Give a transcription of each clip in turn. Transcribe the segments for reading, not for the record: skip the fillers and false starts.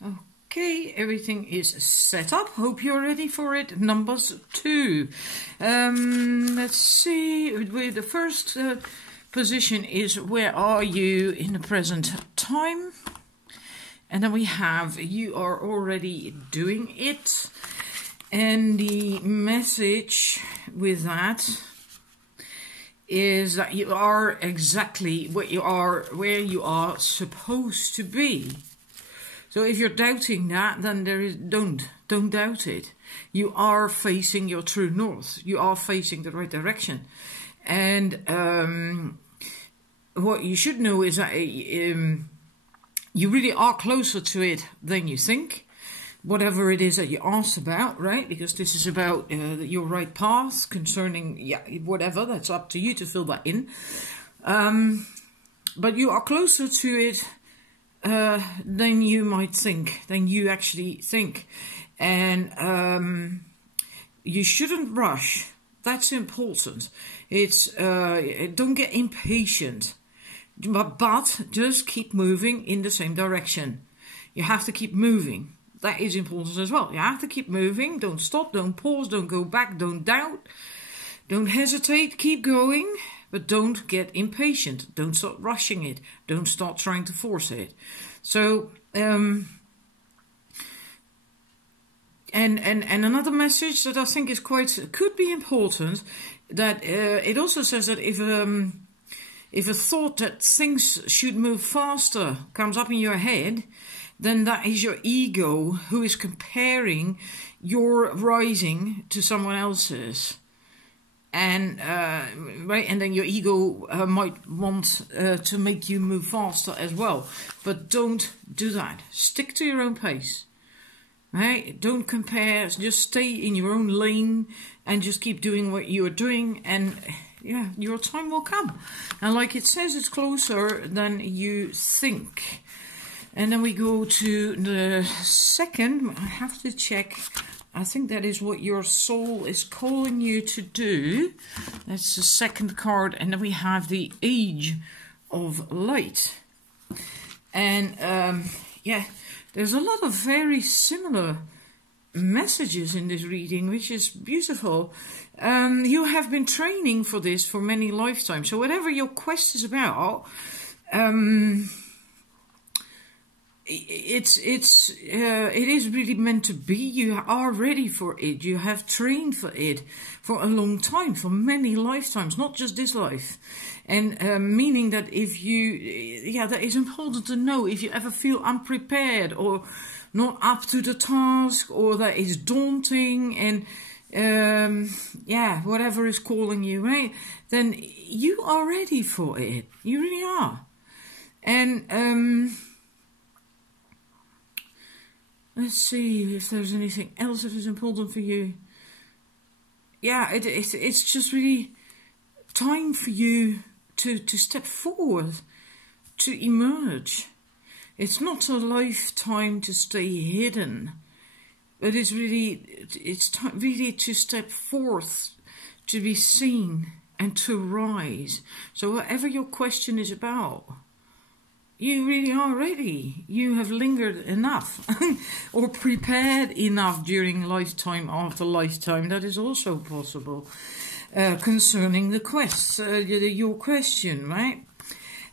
Okay, everything is set up. Hope you're ready for it. Numbers 2. Let's see. The first position is where are you in the present time? And then we have you are already doing it. And the message with that is that you are exactly where you are supposed to be. So if you're doubting that, then don't doubt it. You are facing your true north. You are facing the right direction. And what you should know is that you really are closer to it than you think. Whatever it is that you ask about, right? Because this is about your right path concerning, whatever. That's up to you to fill that in. But you are closer to it than you might think, than you actually think. And you shouldn't rush. That's important. It's don't get impatient. But just keep moving in the same direction. You have to keep moving. That is important as well. You have to keep moving. Don't stop, don't pause, don't go back, don't doubt. Don't hesitate, keep going. But don't get impatient. Don't start rushing it. Don't start trying to force it. So, and another message that I think is could be important, that it also says that if a thought that things should move faster comes up in your head, then that is your ego who is comparing your rising to someone else's. And right, and then your ego might want to make you move faster as well. But don't do that. Stick to your own pace. Right? Don't compare. Just stay in your own lane and just keep doing what you are doing. And yeah, your time will come. And like it says, it's closer than you think. And then we go to the second. I have to check. I think that is what your soul is calling you to do. That's the second card. And then we have the Age of Light. And yeah, there's a lot of very similar messages in this reading, which is beautiful. You have been training for this for many lifetimes. So whatever your quest is about, it is really meant to be. You are ready for it. You have trained for it for a long time, for many lifetimes, not just this life. And meaning that if you, that is important to know. If you ever feel unprepared or not up to the task, or that is daunting, and whatever is calling you, right? Then you are ready for it. You really are. And let's see if there's anything else that is important for you. Yeah, it's just really time for you to step forward, to emerge. It's not a lifetime to stay hidden, but it's time really to step forth, to be seen and to rise. So whatever your question is about, you really are ready. You have lingered enough or prepared enough during lifetime after lifetime. That is also possible concerning the quest, your question, right?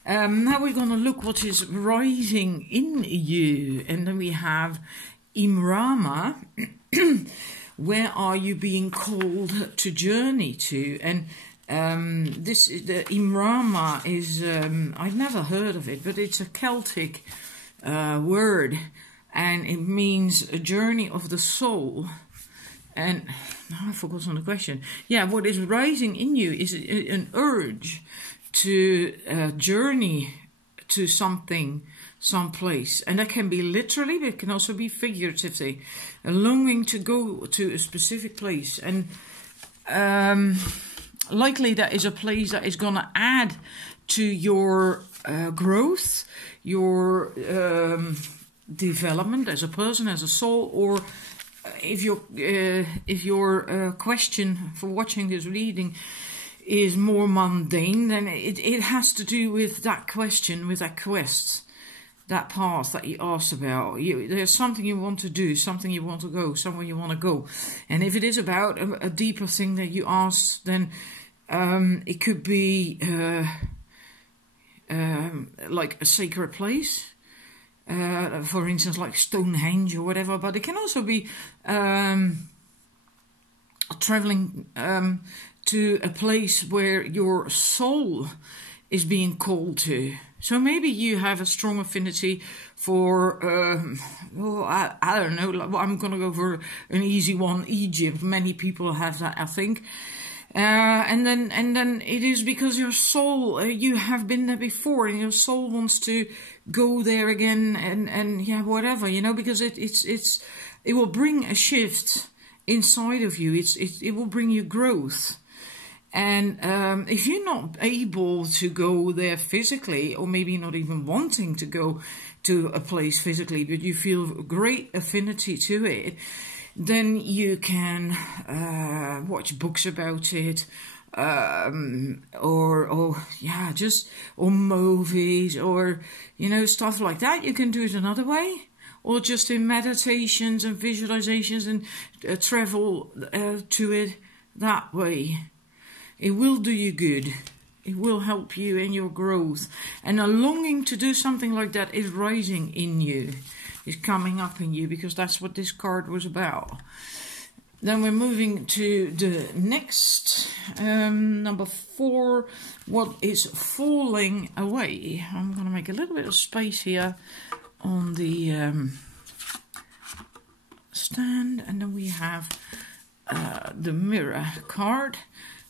Now we're going to look what is rising in you. And then we have Imrama. Where are you being called to journey to? And the Imrama is, I've never heard of it, but it's a Celtic word, and it means a journey of the soul. And I've forgotten the question. Yeah, what is rising in you is an urge to journey to something, someplace. And that can be literally, but it can also be figuratively. A longing to go to a specific place. And likely that is a place that is going to add to your growth, your development as a person, as a soul. Or if your question for watching this reading is more mundane, then it has to do with that question, with that quest. that path that you asked about. There's something you want to do, something you want to go, somewhere you want to go. And if it is about a deeper thing that you ask, then it could be like a sacred place. For instance, like Stonehenge or whatever. But it can also be traveling to a place where your soul is being called to. So maybe you have a strong affinity for, I don't know, I'm going to go for an easy one, Egypt. Many people have that, I think. And then it is because your soul, you have been there before, and your soul wants to go there again, and yeah, whatever, you know, because it will bring a shift inside of you. It will bring you growth. And if you're not able to go there physically, or maybe not even wanting to go to a place physically, but you feel great affinity to it, then you can watch books about it, or movies, or, you know, stuff like that. You can do it another way, or just in meditations and visualizations, and travel to it that way. It will do you good. It will help you in your growth. And a longing to do something like that is rising in you, is coming up in you, because that's what this card was about. Then we're moving to the next, number 4, what is falling away. I'm going to make a little bit of space here on the stand, and then we have the mirror card.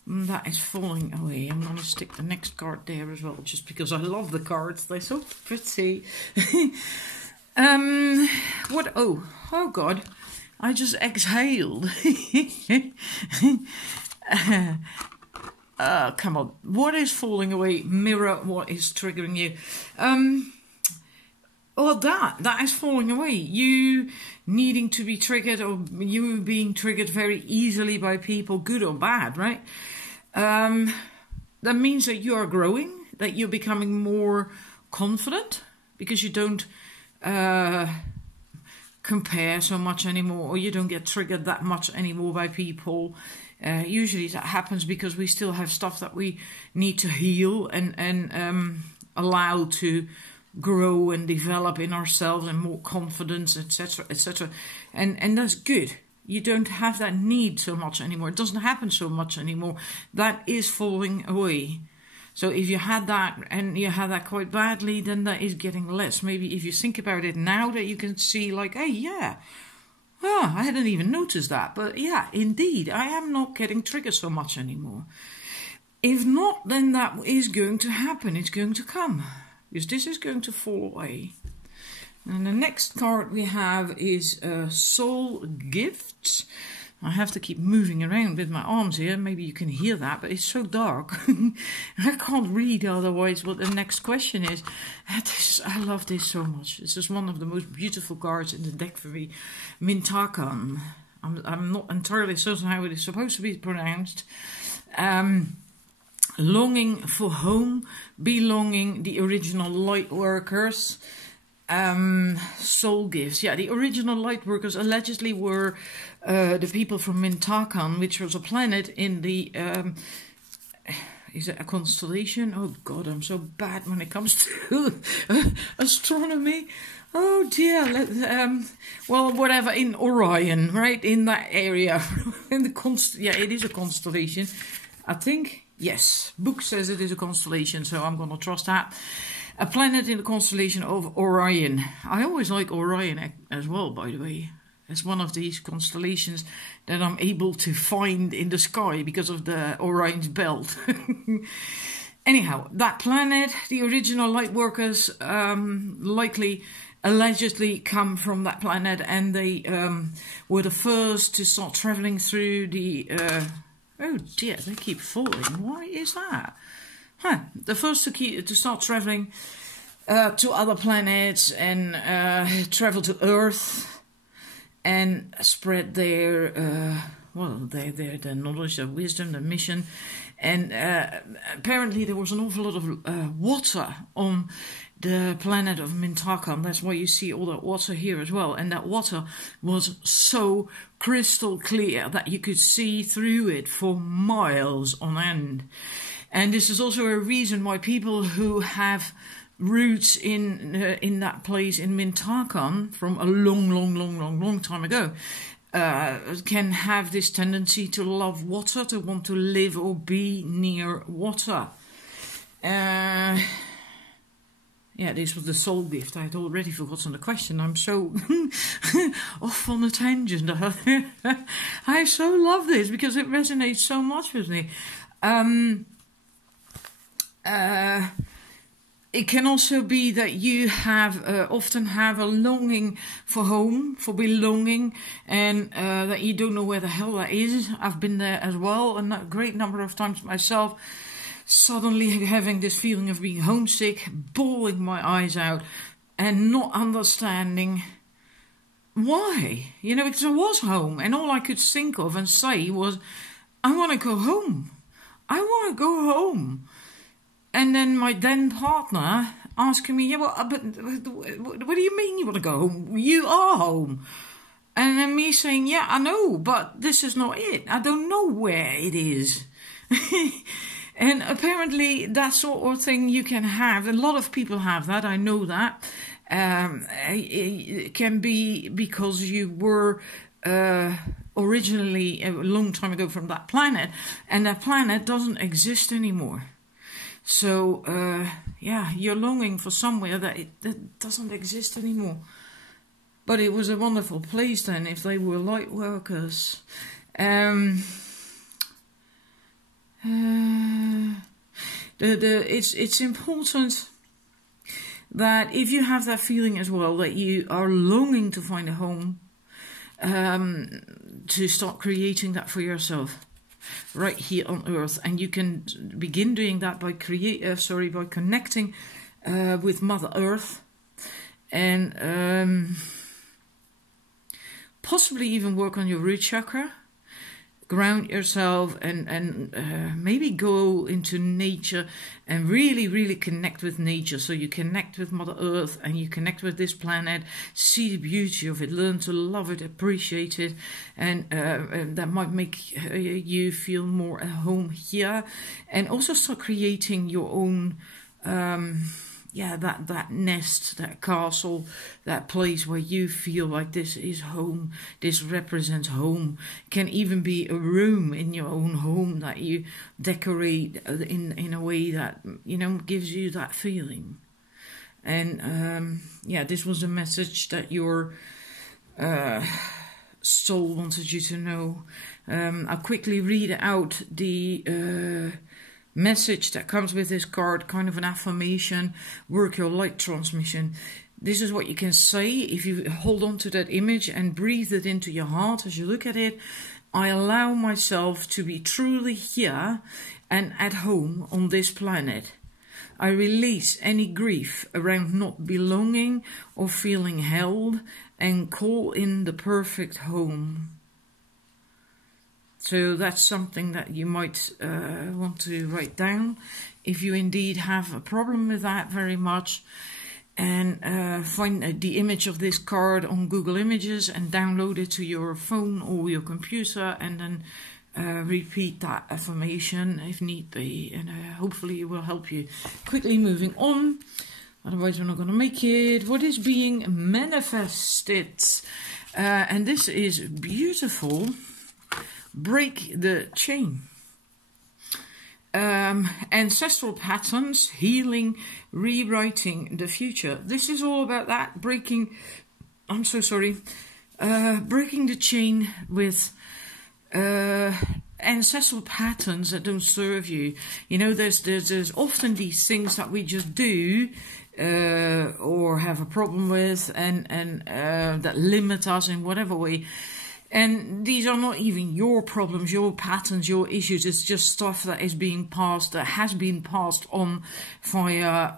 That is falling away. I'm going to stick the next card there as well, just because I love the cards. They're so pretty. What? Oh God. I just exhaled. Come on. What is falling away? Mirror, what is triggering you? Well, that is falling away. You needing to be triggered, or you being triggered very easily by people, good or bad, right? That means that you are growing, that you're becoming more confident, because you don't compare so much anymore, or you don't get triggered that much anymore by people. Usually that happens because we still have stuff that we need to heal and allow to grow and develop in ourselves, and more confidence, etc., etc. And that's good. You don't have that need so much anymore. It doesn't happen so much anymore. That is falling away. So if you had that, and you had that quite badly, then that is getting less. Maybe if you think about it now, that you can see like, hey, yeah, I hadn't even noticed that. But yeah, indeed, I am not getting triggered so much anymore. If not, then that is going to happen. It's going to come. Because this is going to fall away. And the next card we have is Soul Gifts. I have to keep moving around with my arms here. Maybe you can hear that, but it's so dark. I can't read otherwise what the next question is. I love this so much. This is one of the most beautiful cards in the deck for me. Mintakan. I'm not entirely certain how it is supposed to be pronounced. Longing for home, belonging, the original light workers. Soul gifts. Yeah, the original light workers allegedly were the people from Mintakan, which was a planet in the is it a constellation? Oh God, I'm so bad when it comes to astronomy. Oh dear. Well, whatever, in Orion, right, in that area. In the yeah, it is a constellation, I think. Yes, book says it is a constellation, so I'm going to trust that. A planet in the constellation of Orion. I always like Orion as well, by the way. It's one of these constellations that I'm able to find in the sky because of the Orion's belt. Anyhow, that planet, the original light workers, allegedly come from that planet, and they were the first to start traveling through the... oh dear, they keep falling. Why is that? The first to start traveling to other planets and travel to Earth and spread their their knowledge, their wisdom, their mission. And apparently there was an awful lot of water on the planet of Mintakan. That's why you see all that water here as well. And that water was so crystal clear that you could see through it for miles on end. And this is also a reason why people who have roots in that place in Mintakan from a long time ago can have this tendency to love water, to want to live or be near water. Yeah, this was the soul gift. I had already forgotten the question. I'm so off on a tangent. I so love this because it resonates so much with me. It can also be that you have often have a longing for home, for belonging, and that you don't know where the hell that is. I've been there as well, and a great number of times myself. Suddenly having this feeling of being homesick, bawling my eyes out, and not understanding why. You know, because I was home, and all I could think of and say was, I want to go home. I want to go home. And then my then partner asking me, yeah, well, but what do you mean you want to go home? You are home. And then me saying, yeah, I know, but this is not it. I don't know where it is. And apparently that sort of thing you can have. A lot of people have that. I know that. It can be because you were originally a long time ago from that planet, and that planet doesn't exist anymore. So, yeah, you're longing for somewhere that doesn't exist anymore. But it was a wonderful place then, if they were light workers. It's important that if you have that feeling as well, that you are longing to find a home, to start creating that for yourself right here on Earth. And you can begin doing that by by connecting with Mother Earth, and possibly even work on your root chakra. Ground yourself and maybe go into nature and really connect with nature. So you connect with Mother Earth and you connect with this planet, see the beauty of it, learn to love it, appreciate it, and that might make you feel more at home here. And also start creating your own that nest, that castle, that place where you feel like this is home, this represents home. Can even be a room in your own home that you decorate in a way that, you know, gives you that feeling. And this was a message that your soul wanted you to know. I'll quickly read out the message that comes with this card, kind of an affirmation, work your light transmission. This is what you can say if you hold on to that image and breathe it into your heart as you look at it. I allow myself to be truly here and at home on this planet. I release any grief around not belonging or feeling held and call in the perfect home. So that's something that you might want to write down if you indeed have a problem with that very much. And find the image of this card on Google Images and download it to your phone or your computer, and then repeat that affirmation if need be. And hopefully it will help you. Quickly moving on, otherwise we're not going to make it. What is being manifested? And this is beautiful. Break the chain. Ancestral patterns, healing, rewriting the future. This is all about that, breaking the chain with ancestral patterns that don't serve you. You know, there's often these things that we just do or have a problem with, and that limit us in whatever way. And these are not even your problems, your patterns, your issues. It's just stuff that is being passed, that has been passed on via,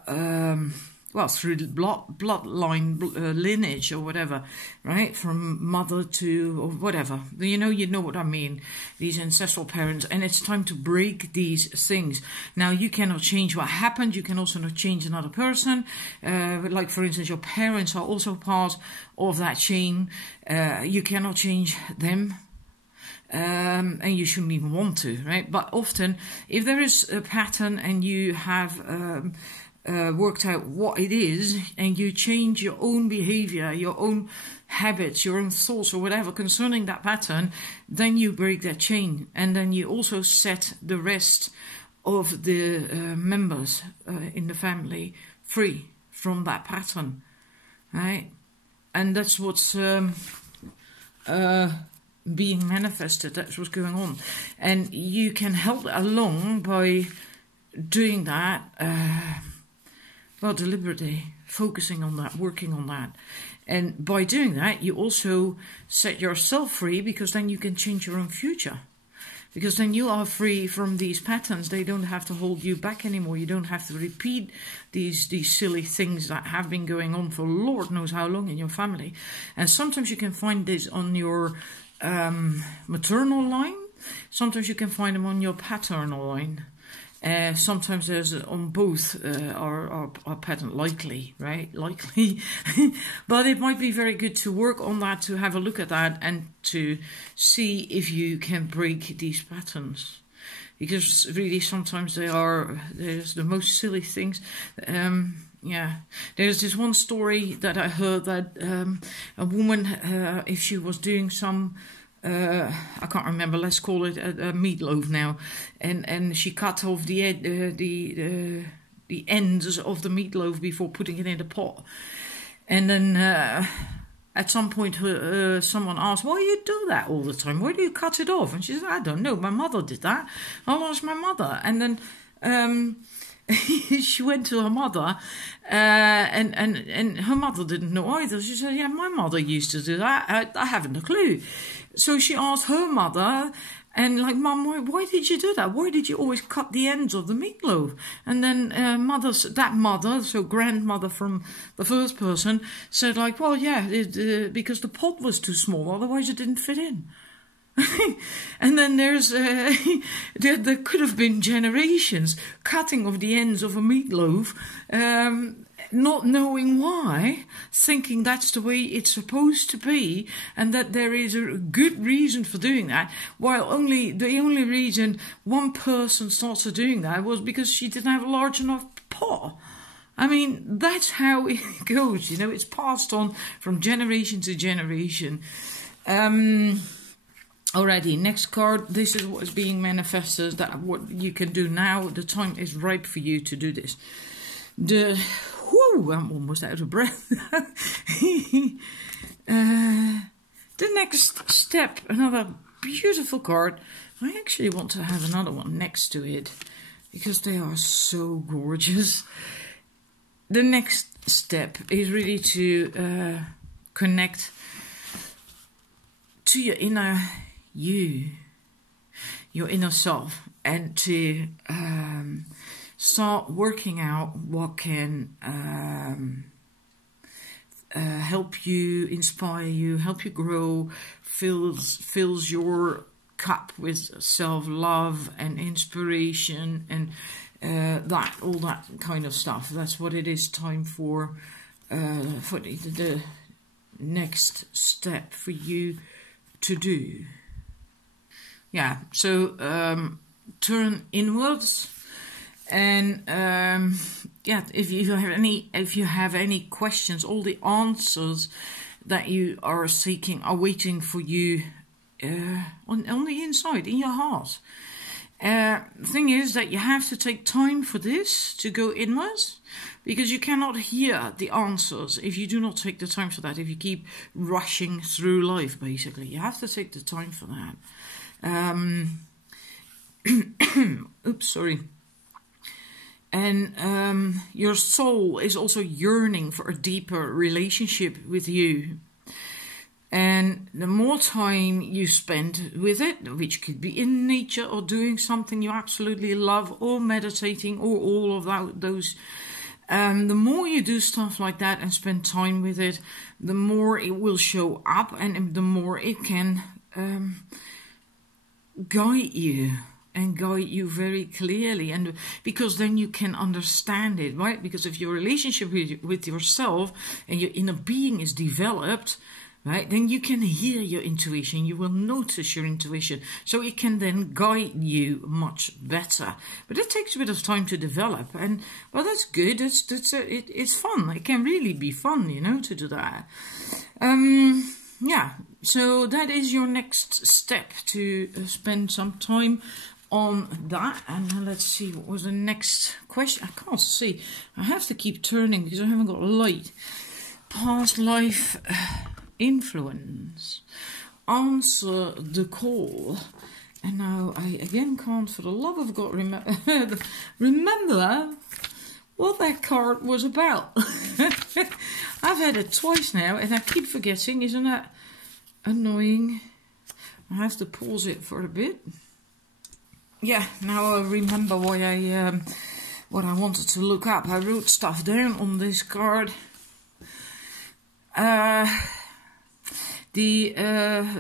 well, through the bloodline, lineage or whatever, right? From mother to or whatever. You know what I mean. These ancestral parents, and it's time to break these things. Now, you cannot change what happened. You can also not change another person. Like, for instance, your parents are also part of that chain. You cannot change them. And you shouldn't even want to, right? But often, if there is a pattern and you have worked out what it is, and you change your own behavior, your own habits, your own thoughts or whatever concerning that pattern, then you break that chain. And then you also set the rest of the members in the family free from that pattern, right? And that's what's being manifested. That's what's going on. And you can help along by doing that, well, deliberately, focusing on that, working on that. And by doing that, you also set yourself free, because then you can change your own future. Because then you are free from these patterns. They don't have to hold you back anymore. You don't have to repeat these silly things that have been going on for Lord knows how long in your family. And sometimes you can find this on your maternal line. Sometimes you can find them on your paternal line. Sometimes there's on both are pattern, likely, right? Likely. But it might be very good to work on that, to have a look at that, and to see if you can break these patterns. Because really sometimes there's the most silly things. Yeah, there's this one story that I heard that a woman, if she was doing some, I can't remember, let's call it a meatloaf now, and she cut off the ends of the meatloaf before putting it in the pot. And then at some point someone asked, why do you do that all the time? Why do you cut it off? And she said, I don't know, my mother did that. I'll ask my mother. And then she went to her mother, and her mother didn't know either. She said, yeah, my mother used to do that. I haven't a clue. So she asked her mother, and like, Mum, why did you do that? Why did you always cut the ends of the meatloaf? And then that mother, so grandmother from the first person, said like, well, yeah, because the pot was too small, otherwise it didn't fit in. And then there's there could have been generations cutting off the ends of a meatloaf, not knowing why, thinking that's the way it's supposed to be, and that there is a good reason for doing that, while the only reason one person started doing that was because she didn't have a large enough pot. I mean, that's how it goes, you know, it's passed on from generation to generation. Alrighty, next card. This is what is being manifested, that what you can do now. The time is ripe for you to do this. I'm almost out of breath. The next step, another beautiful card. I actually want to have another one next to it, because they are so gorgeous. The next step is really to connect to your inner you, your inner self, and to start working out what can help you, inspire you, help you grow, fills your cup with self-love and inspiration, and all that kind of stuff. That's what it is time for the next step for you to do. Yeah, so turn inwards, and yeah, if you have any questions, all the answers that you are seeking are waiting for you on the inside, in your heart. The thing is that you have to take time for this to go inwards, because you cannot hear the answers if you do not take the time for that. If you keep rushing through life, basically, you have to take the time for that. Oops, sorry. And your soul is also yearning for a deeper relationship with you. And the more time you spend with it, which could be in nature or doing something you absolutely love, or meditating, or all of those The more you do stuff like that and spend time with it, the more it will show up, and the more it can guide you very clearly, and because then you can understand it, right? Because if your relationship with yourself and your inner being is developed, right, then you can hear your intuition, you will notice your intuition, so it can then guide you much better. But it takes a bit of time to develop, and well, that's good. It's fun. It can really be fun, you know, to do that. Yeah, so that is your next step, to spend some time on that. And let's see, what was the next question? I can't see. I have to keep turning because I haven't got a light. Past life influence. Answer the call. And now I again can't, for the love of God, remember what that card was about. I've had it twice now and I keep forgetting. Isn't that annoying? I have to pause it for a bit. Yeah, now I remember what I wanted to look up. I wrote stuff down on this card. The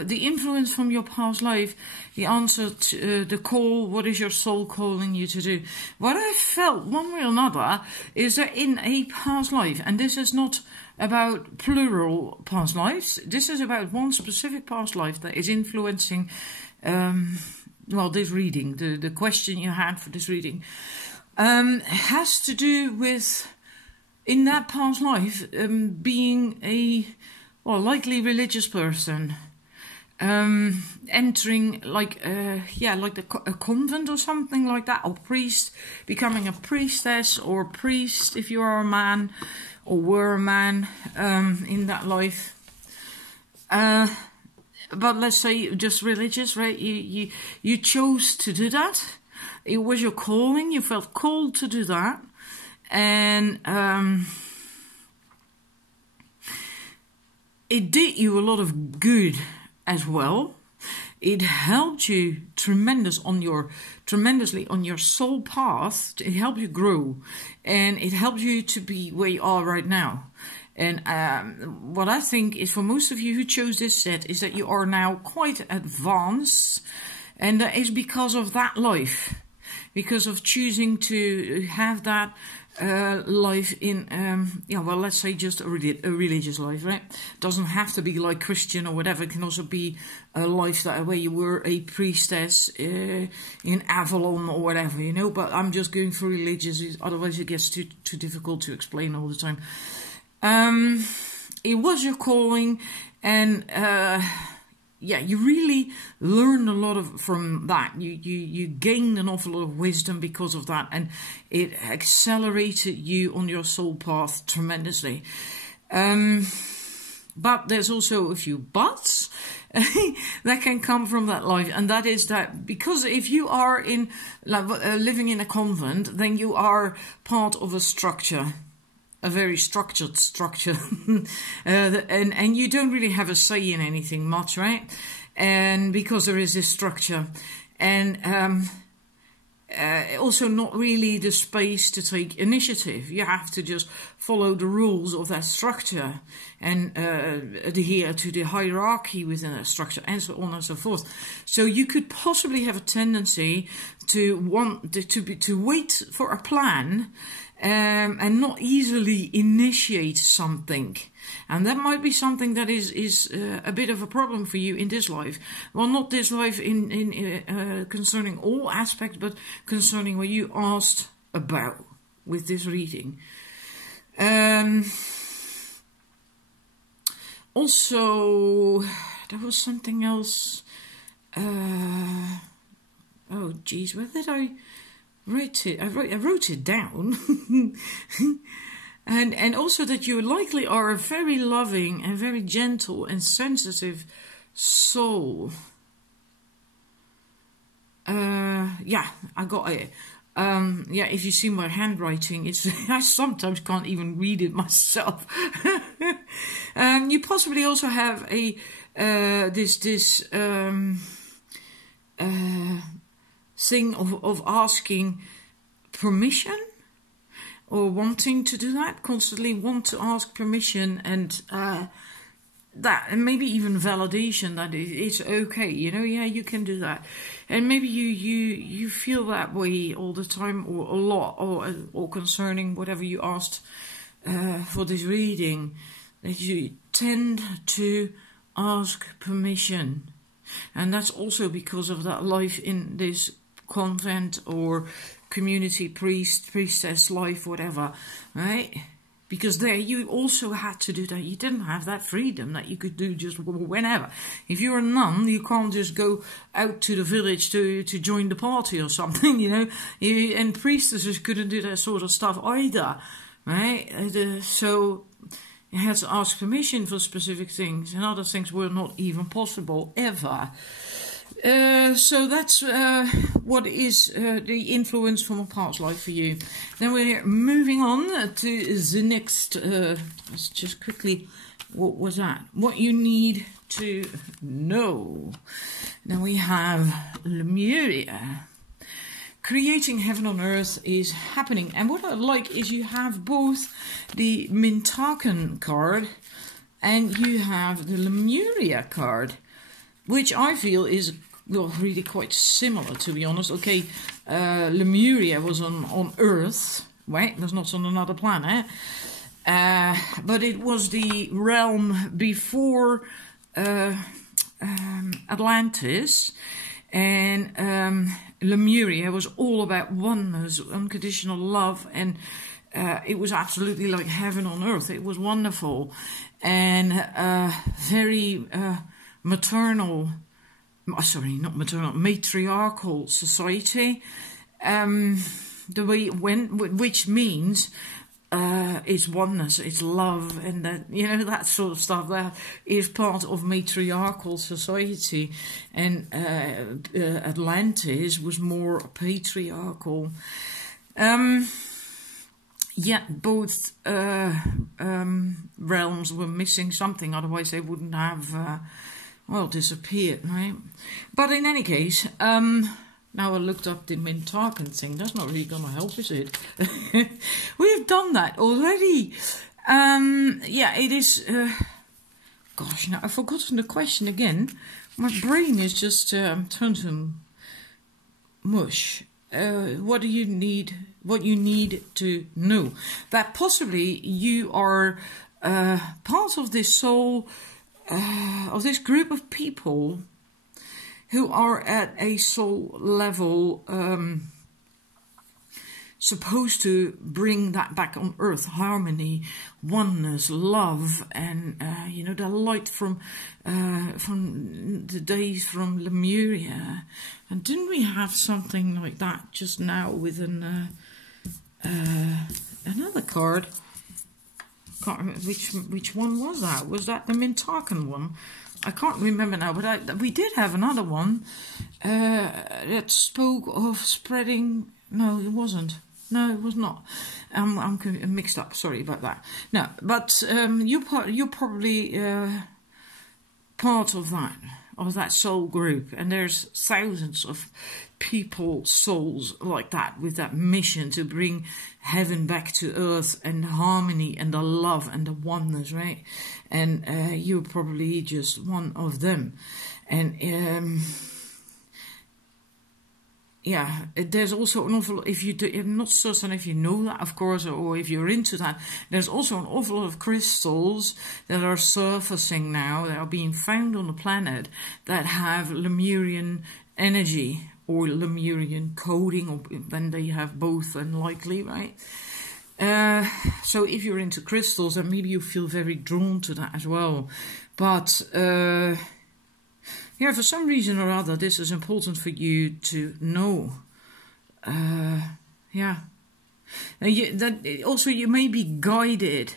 influence from your past life, the answer to the call, what is your soul calling you to do? What I felt, one way or another, is that in a past life, and this is not about plural past lives, this is about one specific past life that is influencing, well, this reading, the question you had for this reading, has to do with, in that past life, being a, well, likely religious person, entering like a convent or something like that, or priest, becoming a priestess or priest if you are a man or were a man in that life. But let's say just religious, right? You chose to do that. It was your calling. You felt called to do that, and it did you a lot of good as well. It helped you tremendously on your soul path. It helped you grow, and it helped you to be where you are right now. And what I think is, for most of you who chose this set, is that you are now quite advanced, and that is because of that life, because of choosing to have that life in, well, let's say just a religious life, right? Doesn't have to be like Christian or whatever. It can also be a life that where you were a priestess in Avalon or whatever, you know. But I'm just going for religious, otherwise it gets too difficult to explain all the time. It was your calling, and yeah, you really learned a lot from that. You gained an awful lot of wisdom because of that, and it accelerated you on your soul path tremendously. But there's also a few buts that can come from that life, and that is that because if you are in living in a convent, then you are part of a structure. A very structured structure, and you don't really have a say in anything much, right? And because there is this structure, and also not really the space to take initiative. You have to just follow the rules of that structure and adhere to the hierarchy within that structure, and so on and so forth. So you could possibly have a tendency to want to wait for a plan. And not easily initiate something, and that might be something that is a bit of a problem for you in this life. Well, not this life in concerning all aspects, but concerning what you asked about with this reading. Also, there was something else. Oh, geez, where did I write it? I wrote it down. and also that you likely are a very loving and very gentle and sensitive soul. Yeah, I got it. Yeah, if you see my handwriting, I sometimes can't even read it myself. You possibly also have a thing of asking permission, or wanting to do that, constantly want to ask permission and that, and maybe even validation that it's okay, you know, yeah, you can do that. And maybe you feel that way all the time, or a lot, or concerning whatever you asked for this reading, that you tend to ask permission. And that's also because of that life in this convent or community priestess life, whatever, right? Because there you also had to do that. You didn't have that freedom that you could do just whenever. If you're a nun, you can't just go out to the village to join the party or something, you know. And priestesses couldn't do that sort of stuff either, right? So you had to ask permission for specific things, and other things were not even possible ever. So that's what is the influence from a past life for you. Then we're moving on to the next, let's just quickly, what was that? What you need to know. Then we have Lemuria. Creating heaven on earth is happening. And what I like is you have both the Mintakan card and you have the Lemuria card, which I feel is, well, really quite similar, to be honest. Okay, Lemuria was on Earth, right? It was not on another planet. But it was the realm before Atlantis. And Lemuria was all about oneness, unconditional love. And it was absolutely like heaven on earth. It was wonderful. And very maternal, sorry, not maternal, matriarchal society, the way it went, which means it's oneness, it's love, and that, you know, that sort of stuff. That is part of matriarchal society, and Atlantis was more patriarchal. Yeah, both realms were missing something, otherwise they wouldn't have, well, disappeared, right? But in any case, now I looked up the Mintakan thing. That's not really going to help, is it? We've done that already. Yeah, it is... gosh, now I've forgotten the question again. My brain is just turned to mush. What do you need? What you need to know? That possibly you are part of this soul, of this group of people who are at a soul level supposed to bring that back on earth, harmony, oneness, love, and you know, the light from the days from Lemuria. And didn't we have something like that just now with an another card? Can't remember which one was that? Was that the Mintakan one? I can't remember now, but we did have another one that spoke of spreading. No, it wasn't. No, it was not. I'm mixed up. Sorry about that. No, but you're probably part of that soul group, and there's thousands of people, souls like that, with that mission to bring heaven back to earth, and the harmony and the love and the oneness, right? And you're probably just one of them. And yeah, there's also an awful, if you do, I'm not certain if you know that, of course, or if you're into that, there's also an awful lot of crystals that are surfacing now, that are being found on the planet, that have Lemurian energy, or Lemurian coding, or then they have both, unlikely, right? So if you're into crystals, then maybe you feel very drawn to that as well. But yeah, for some reason or other, this is important for you to know. Yeah. Also, you may be guided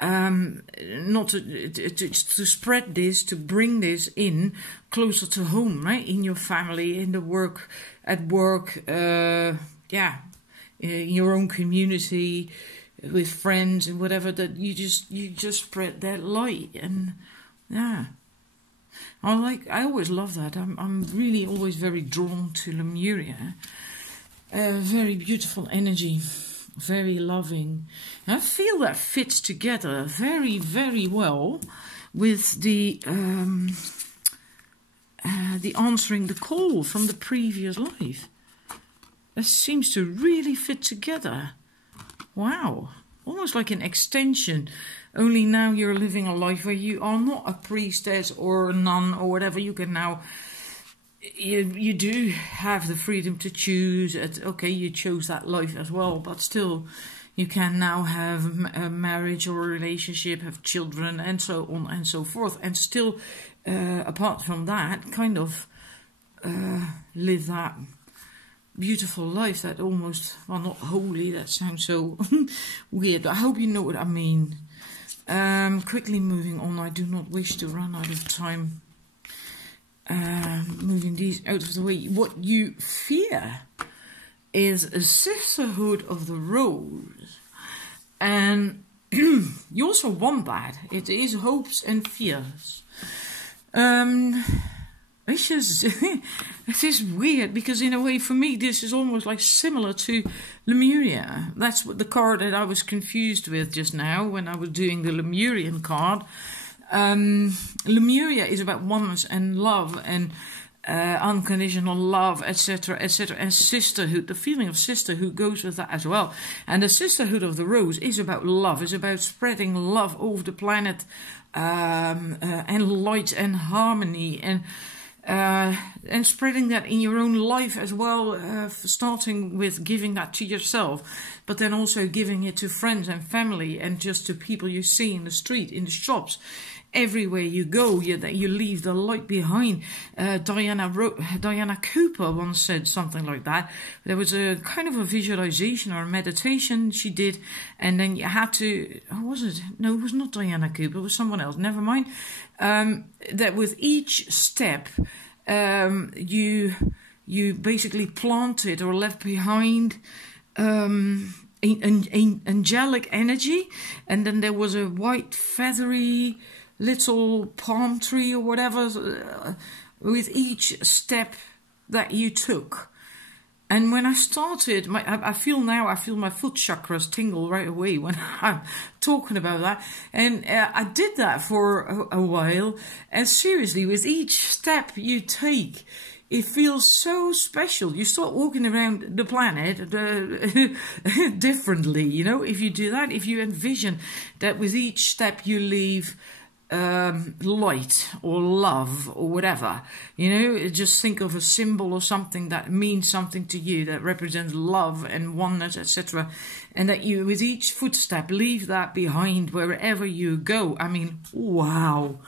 not to spread this, to bring this in closer to home, right? In your family, in the work, at work, yeah, in your own community, with friends and whatever. That you just spread that light, and yeah. I always love that. I'm really always very drawn to Lemuria. Very beautiful energy. very loving. I feel that fits together very, very well with the answering the call from the previous life. That seems to really fit together. Wow. Almost like an extension. Only now you're living a life where you are not a priestess or a nun or whatever. You can now... You do have the freedom to choose. Okay, you chose that life as well, but still, you can now have a marriage or a relationship, have children, and so on and so forth, and still, apart from that, kind of live that beautiful life that almost, well, not holy. That sounds so weird. I hope you know what I mean. Quickly moving on. I do not wish to run out of time. Moving these out of the way. What you fear is a sisterhood of the rose, and you also want that. It is hopes and fears. It's just it is weird because in a way for me this is almost like similar to Lemuria. That's what the card that I was confused with just now when I was doing the Lemurian card. Lemuria is about oneness and love and unconditional love, etc., etc., and sisterhood. The feeling of sisterhood goes with that as well. And the sisterhood of the rose is about love. It's about spreading love over the planet, and light and harmony, and spreading that in your own life as well, starting with giving that to yourself, but then also giving it to friends and family and just to people you see in the street, in the shops. Everywhere you go, you leave the light behind. Diana Cooper once said something like that. There was a kind of a visualization or a meditation she did, and then you had to... Who was it? No, it was not Diana Cooper. It was someone else. Never mind. That with each step, you basically planted or left behind angelic energy, and then there was a white feathery little palm tree or whatever with each step that you took. And when I started, I feel my foot chakras tingle right away when I'm talking about that. And I did that for a while. And seriously, with each step you take, it feels so special. You start walking around the planet differently, you know, if you do that. If you envision that with each step you leave light or love or whatever, you know, just think of a symbol or something that means something to you, that represents love and oneness, etc., and that you with each footstep leave that behind wherever you go. I mean, wow.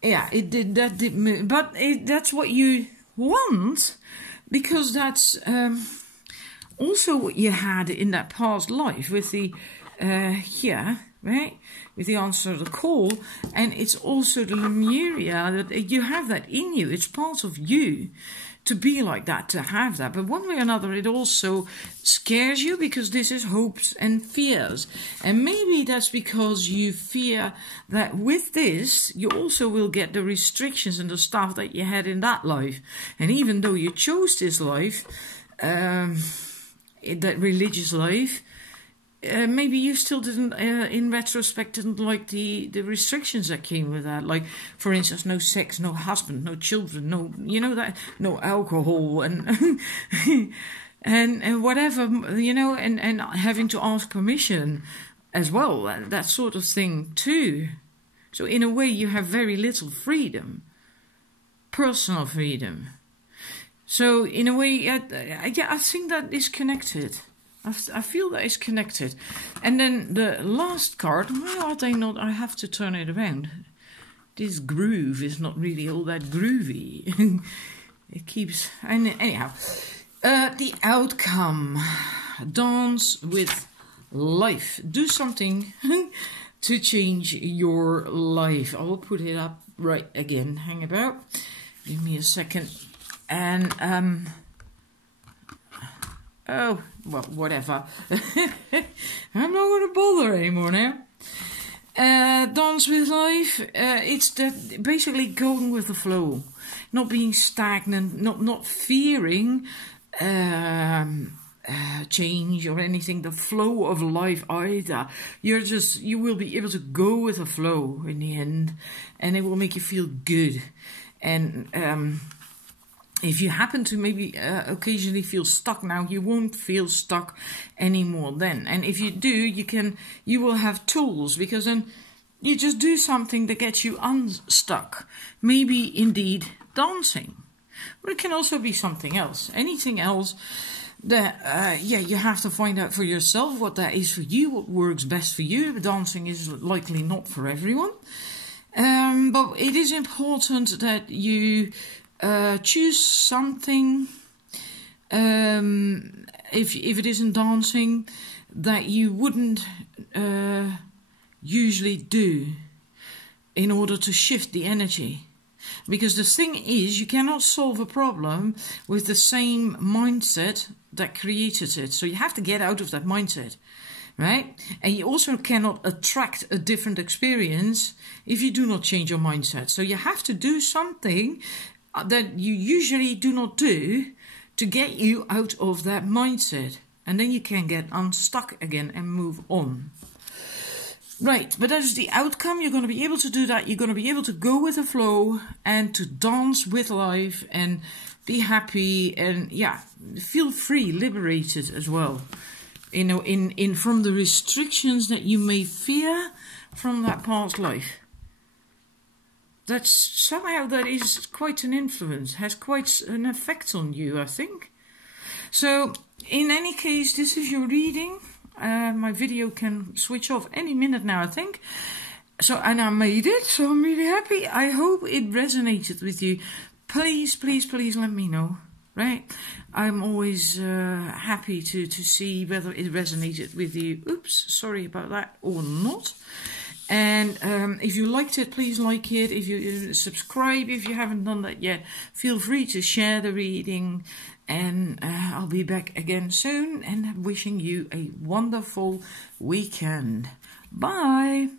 Yeah, it did, that did, but that's what you want, because that's also what you had in that past life with the here, right, with the answer to the call. And it's also the Lemuria, that you have that in you. It's part of you to be like that, to have that. But one way or another, it also scares you, because this is hopes and fears. And maybe that's because you fear that with this, you also will get the restrictions and the stuff that you had in that life. And even though you chose this life, that religious life, maybe you still didn't, in retrospect, didn't like the restrictions that came with that. Like, for instance, no sex, no husband, no children, no, you know, that, no alcohol, and and whatever, you know, and having to ask permission as well, that sort of thing too. So in a way, you have very little freedom, personal freedom. So in a way, I think that is connected. I feel that it's connected. And then the last card, why are they not? I have to turn it around. This groove is not really all that groovy. It keeps... Anyhow, the outcome. Dance with life. Do something to change your life. I will put it up right again. Hang about. Give me a second. And... oh, well, whatever. I'm not going to bother anymore now. Dance with life. It's that basically going with the flow, not being stagnant, not fearing change or anything, the flow of life either. You will be able to go with the flow in the end, and it will make you feel good. And if you happen to maybe occasionally feel stuck now, you won't feel stuck anymore then. And if you do, you will have tools, because then you just do something that gets you unstuck. Maybe indeed dancing. But it can also be something else. Anything else that, you have to find out for yourself what that is for you, what works best for you. Dancing is likely not for everyone. But it is important that you choose something, if it isn't dancing, that you wouldn't usually do in order to shift the energy. Because the thing is, you cannot solve a problem with the same mindset that created it. So you have to get out of that mindset, right? And you also cannot attract a different experience if you do not change your mindset. So you have to do something that you usually do not do to get you out of that mindset. And then you can get unstuck again and move on. Right, but that is the outcome. You're going to be able to do that. You're going to be able to go with the flow and to dance with life and be happy and, feel free, liberated as well. You know, from the restrictions that you may fear from that past life. That is quite an influence, has quite an effect on you, I think. So, in any case, this is your reading. My video can switch off any minute now, I think. And I made it, so I'm really happy. I hope it resonated with you. Please, please, please let me know, right? I'm always happy to see whether it resonated with you. Oops, sorry about that, or not. And if you liked it, please like it. If you subscribe, if you haven't done that yet, feel free to share the reading. And I'll be back again soon, and wishing you a wonderful weekend. Bye.